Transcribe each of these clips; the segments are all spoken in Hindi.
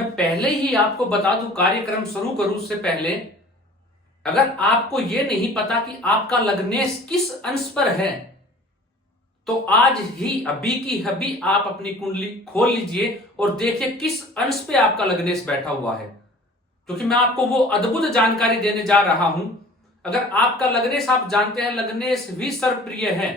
मैं पहले ही आपको बता दूं, कार्यक्रम शुरू करूं उससे पहले, अगर आपको यह नहीं पता कि आपका लग्नेश किस अंश पर है, तो आज ही अभी की अभी आप अपनी कुंडली खोल लीजिए और देखिए किस अंश पे आपका लग्नेश बैठा हुआ है। क्योंकि मैं आपको वो अद्भुत जानकारी देने जा रहा हूं। अगर आपका लग्नेश, आप जानते हैं लग्नेश भी सर्वप्रिय है,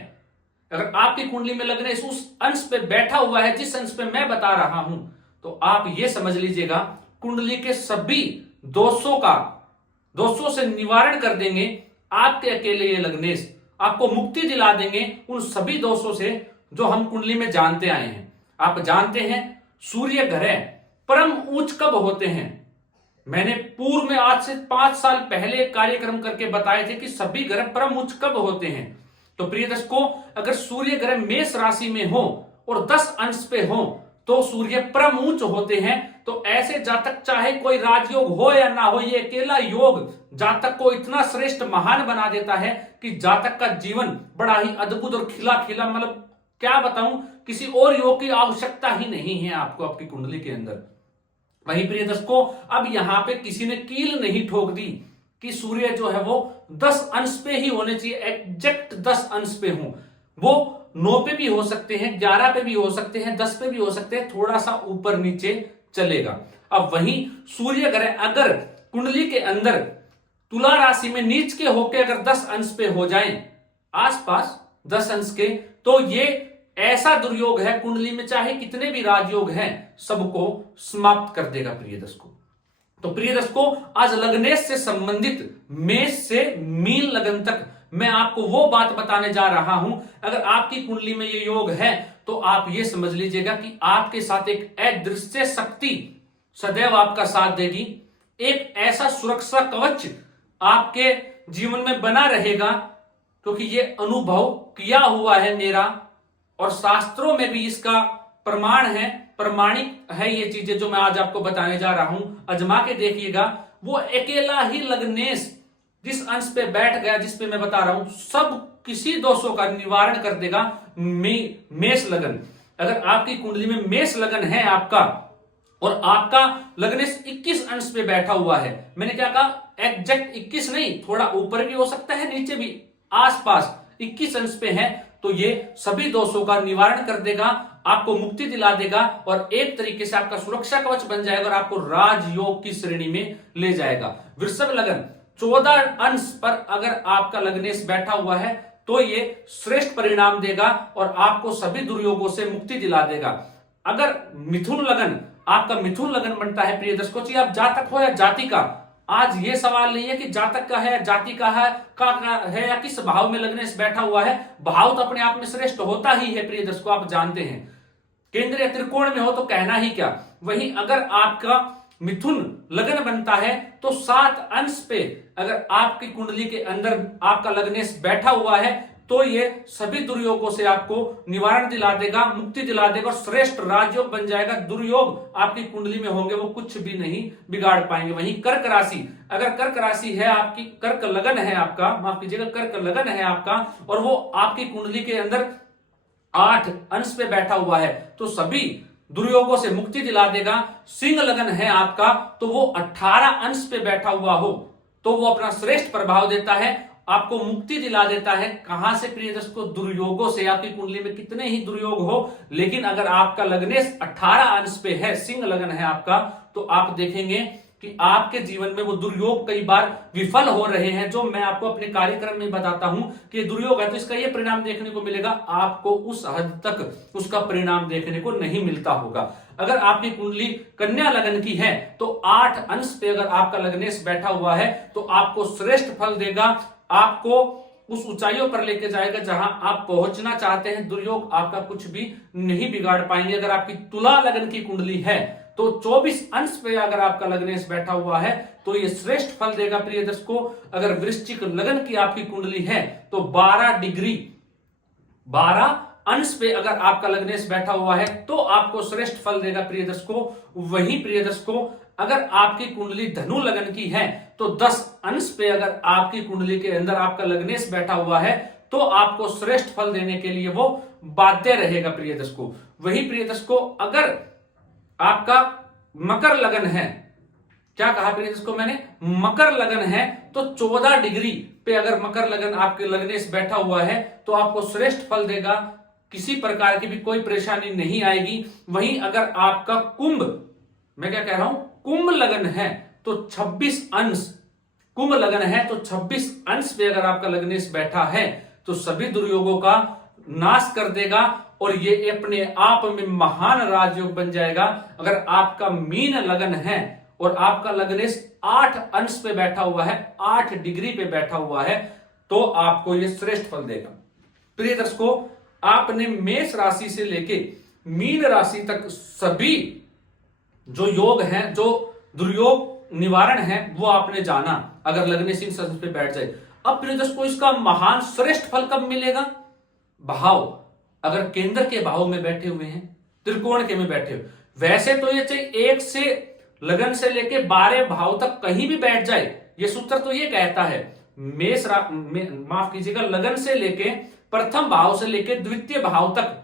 अगर आपकी कुंडली में लग्नेश उस अंश पे बैठा हुआ है जिस अंश पे मैं बता रहा हूं, तो आप ये समझ लीजिएगा कुंडली के सभी दोषों से निवारण कर देंगे आपके अकेले ये लग्नेश। आपको मुक्ति दिला देंगे उन सभी दोषों से जो हम कुंडली में जानते आए हैं। आप जानते हैं सूर्य ग्रह परम उच्च कब होते हैं? मैंने पूर्व में आज से 5 साल पहले एक कार्यक्रम करके बताए थे कि सभी ग्रह परम उच्च कब होते हैं। तो प्रिय दर्शकों, अगर सूर्य ग्रह मेष राशि में हो और 10 अंश पे हो तो सूर्य परम उच्च होते हैं। तो ऐसे जातक चाहे कोई राजयोग हो या ना हो, ये अकेला योग जातक को इतना श्रेष्ठ महान बना देता है कि जातक का जीवन बड़ा ही अद्भुत और खिला खिला, मतलब क्या बताऊं, किसी और योग की आवश्यकता ही नहीं है आपको आपकी कुंडली के अंदर। वहीं प्रिय दर्शकों, अब यहां पे किसी ने कील नहीं ठोक दी कि सूर्य जो है वो 10 अंश पे ही होने चाहिए, एग्जैक्ट 10 अंश पे हो। वो 9 पे भी हो सकते हैं, 11 पे भी हो सकते हैं, 10 पे भी हो सकते हैं, थोड़ा सा ऊपर नीचे चलेगा। अब वहीं सूर्य ग्रह अगर कुंडली के अंदर तुला राशि में नीच के होकर अगर 10 अंश पे हो जाएं, आसपास 10 अंश के, तो ये ऐसा दुर्योग है कुंडली में चाहे कितने भी राजयोग हैं सबको समाप्त कर देगा प्रिय दर्शकों। तो प्रिय दर्शकों, आज लग्नेश से संबंधित मेष से मीन लगन तक मैं आपको वो बात बताने जा रहा हूं। अगर आपकी कुंडली में ये योग है तो आप ये समझ लीजिएगा कि आपके साथ एक अदृश्य शक्ति सदैव आपका साथ देगी। एक ऐसा सुरक्षा कवच आपके जीवन में बना रहेगा, क्योंकि ये अनुभव किया हुआ है मेरा, और शास्त्रों में भी इसका प्रमाण है, प्रमाणिक है ये चीजें जो मैं आज आपको बताने जा रहा हूं। आजमा के देखिएगा। वो अकेला ही लग्नेश जिस अंश पे बैठ गया, जिस पे मैं बता रहा हूं, सब किसी दोषों का निवारण कर देगा। मेष लगन, अगर आपकी कुंडली में मेष लगन है आपका और आपका लग्नेश 21 अंश पे बैठा हुआ है, मैंने क्या कहा, एग्जैक्ट 21 नहीं, थोड़ा ऊपर भी हो सकता है, नीचे भी, आसपास 21 अंश पे है, तो ये सभी दोषों का निवारण कर देगा, आपको मुक्ति दिला देगा और एक तरीके से आपका सुरक्षा कवच बन जाएगा और आपको राजयोग की श्रेणी में ले जाएगा। वृषभ लगन 14 अंश पर अगर आपका लग्नेश बैठा हुआ है तो ये श्रेष्ठ परिणाम देगा और आपको सभी दुर्योगों से मुक्ति दिला देगा। अगर मिथुन लगन, आपका मिथुन लगन बनता है प्रिय दर्शकों, चाहे आप जातक हो या जाति का, आज ये सवाल नहीं है कि जातक का है, जाति का है या किस भाव में लग्नेश बैठा हुआ है। भाव तो अपने आप में श्रेष्ठ होता ही है प्रिय दर्शकों, आप जानते हैं। केंद्रीय त्रिकोण में हो तो कहना ही क्या। वहीं अगर आपका मिथुन लगन बनता है तो 7 अंश पे अगर आपकी कुंडली के अंदर आपका लग्नेश बैठा हुआ है तो ये सभी दुर्योगों से आपको निवारण दिला देगा, मुक्ति दिला देगा और श्रेष्ठ राजयोग बन जाएगा। दुर्योग आपकी कुंडली में होंगे वो कुछ भी नहीं बिगाड़ पाएंगे। वहीं कर्क राशि, अगर कर्क राशि है आपकी, कर्क लगन है आपका, माफ कीजिएगा, कर्क लगन है आपका और वो आपकी कुंडली के अंदर 8 अंश पे बैठा हुआ है तो सभी दुर्योगों से मुक्ति दिला देगा। सिंह लगन है आपका तो वो 18 अंश पे बैठा हुआ हो तो वो अपना श्रेष्ठ प्रभाव देता है, आपको मुक्ति दिला देता है। कहां से प्रिय दर्शकों, दुर्योगों से। आपकी कुंडली में कितने ही दुर्योग हो, लेकिन अगर आपका लग्नेश 18 अंश पे है, सिंह लगन है आपका, तो आप देखेंगे कि आपके जीवन में वो दुर्योग कई बार विफल हो रहे हैं, जो मैं आपको अपने कार्यक्रम में बताता हूं कि दुर्योग है तो इसका ये परिणाम देखने को मिलेगा, आपको उस हद तक उसका परिणाम देखने को नहीं मिलता होगा। अगर आपकी कुंडली कन्या लगन की है तो 8 अंश पे अगर आपका लग्नेश बैठा हुआ है तो आपको श्रेष्ठ फल देगा, आपको उस ऊंचाइयों पर लेके जाएगा जहां आप पहुंचना चाहते हैं। दुर्योग आपका कुछ भी नहीं बिगाड़ पाएंगे। अगर आपकी तुला लगन की कुंडली है तो 24 अंश पे अगर आपका लग्नेश बैठा हुआ है तो ये श्रेष्ठ फल देगा प्रिय दर्शकों। अगर वृश्चिक लगन की आपकी कुंडली है तो 12 अंश पे अगर आपका लग्नेश बैठा हुआ है तो आपको श्रेष्ठ फल देगा प्रिय दर्शकों। वहीं प्रिय दर्शकों, अगर आपकी कुंडली धनु लगन की है तो 10 अंश पे अगर आपकी कुंडली के अंदर आपका लग्नेश बैठा हुआ है तो आपको श्रेष्ठ फल देने के लिए वो बाध्य रहेगा प्रिय दर्शकों। वही प्रिय दर्शकों, अगर आपका मकर लगन है, क्या कहा प्रिय दर्शकों मैंने, मकर लगन है, तो 14 डिग्री पे अगर मकर लगन आपके लग्नेश बैठा हुआ है तो आपको श्रेष्ठ फल देगा, किसी प्रकार की भी कोई परेशानी नहीं आएगी। वहीं अगर आपका कुंभ, मैं क्या कह रहा हूं, कुंभ लगन है तो 26 अंश, कुंभ लगन है तो 26 अंश पे अगर आपका लग्नेश बैठा है तो सभी दुर्योगों का नाश कर देगा और ये अपने आप में महान राजयोग बन जाएगा। अगर आपका मीन लगन है और आपका लग्नेश 8 अंश पे बैठा हुआ है, 8 डिग्री पे बैठा हुआ है, तो आपको ये श्रेष्ठ फल देगा। प्रिय दर्शकों, आपने मेष राशि से लेके मीन राशि तक सभी जो योग हैं, जो दुर्योग निवारण है, वो आपने जाना अगर लग्नेश इन अंश पे बैठ जाए। अब प्रिय दर्शकों, इसका महान श्रेष्ठ फल कब मिलेगा? भाव, अगर केंद्र के भाव में बैठे हुए हैं, त्रिकोण के में बैठे हुए, वैसे तो ये चाहे 1 से लगन से लेके 12 भाव तक कहीं भी बैठ जाए, ये सूत्र तो ये कहता है माफ कीजिएगा, लगन से लेके प्रथम भाव से लेके द्वितीय भाव तक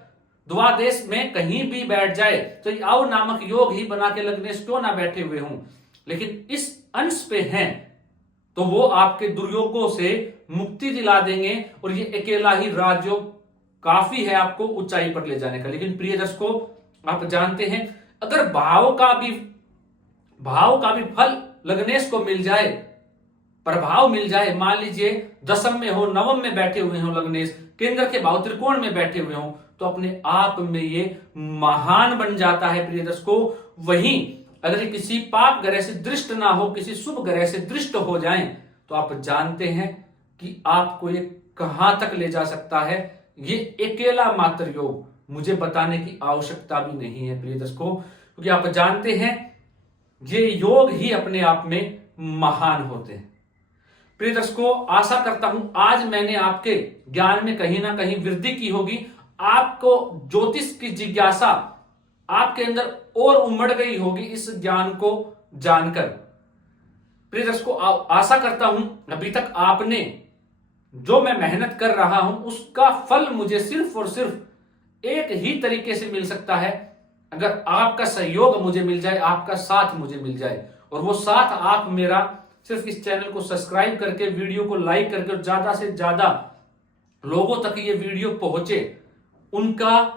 द्वादश में कहीं भी बैठ जाए तो अव नामक योग ही बना के लग्नेश क्यों ना बैठे हुए हों, लेकिन इस अंश पे हैं तो वो आपके दुर्योगों से मुक्ति दिला देंगे और ये अकेला ही राजयोग काफी है आपको ऊंचाई पर ले जाने का। लेकिन प्रिय दर्शकों, आप जानते हैं अगर भाव का भी फल लग्नेश को मिल जाए, प्रभाव मिल जाए, मान लीजिए दशम में हो, नवम में बैठे हुए हो लग्नेश, केंद्र के भाव त्रिकोण में बैठे हुए हो, तो अपने आप में ये महान बन जाता है प्रिय दर्शकों। वहीं अगर किसी पाप ग्रह से दृष्ट ना हो, किसी शुभ ग्रह से दृष्ट हो जाएं, तो आप जानते हैं कि आपको ये कहां तक ले जा सकता है। ये अकेला मात्र योग, मुझे बताने की आवश्यकता भी नहीं है प्रिय दर्शकों, क्योंकि आप जानते हैं ये योग ही अपने आप में महान होते हैं। प्रिय दर्शकों, आशा करता हूं आज मैंने आपके ज्ञान में कहीं ना कहीं वृद्धि की होगी, आपको ज्योतिष की जिज्ञासा आपके अंदर और उमड़ गई होगी इस ज्ञान को जानकर। प्रिय दर्शकों, आशा करता हूं अभी तक आपने जो मैं मेहनत कर रहा हूं उसका फल मुझे सिर्फ और सिर्फ एक ही तरीके से मिल सकता है, अगर आपका सहयोग मुझे मिल जाए, आपका साथ मुझे मिल जाए। और वो साथ आप मेरा सिर्फ इस चैनल को सब्सक्राइब करके, वीडियो को लाइक करके और ज्यादा से ज्यादा लोगों तक ये वीडियो पहुंचे, उनका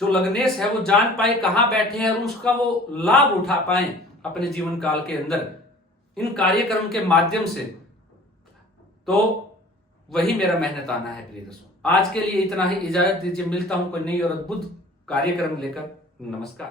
जो लग्नेश है वो जान पाए कहां बैठे हैं और उसका वो लाभ उठा पाए अपने जीवन काल के अंदर इन कार्यक्रम के माध्यम से, तो वही मेरा मेहनत आना है प्रिय दोस्तों। आज के लिए इतना ही, इजाजत दीजिए, मिलता हूं कोई नई और अद्भुत कार्यक्रम लेकर। नमस्कार।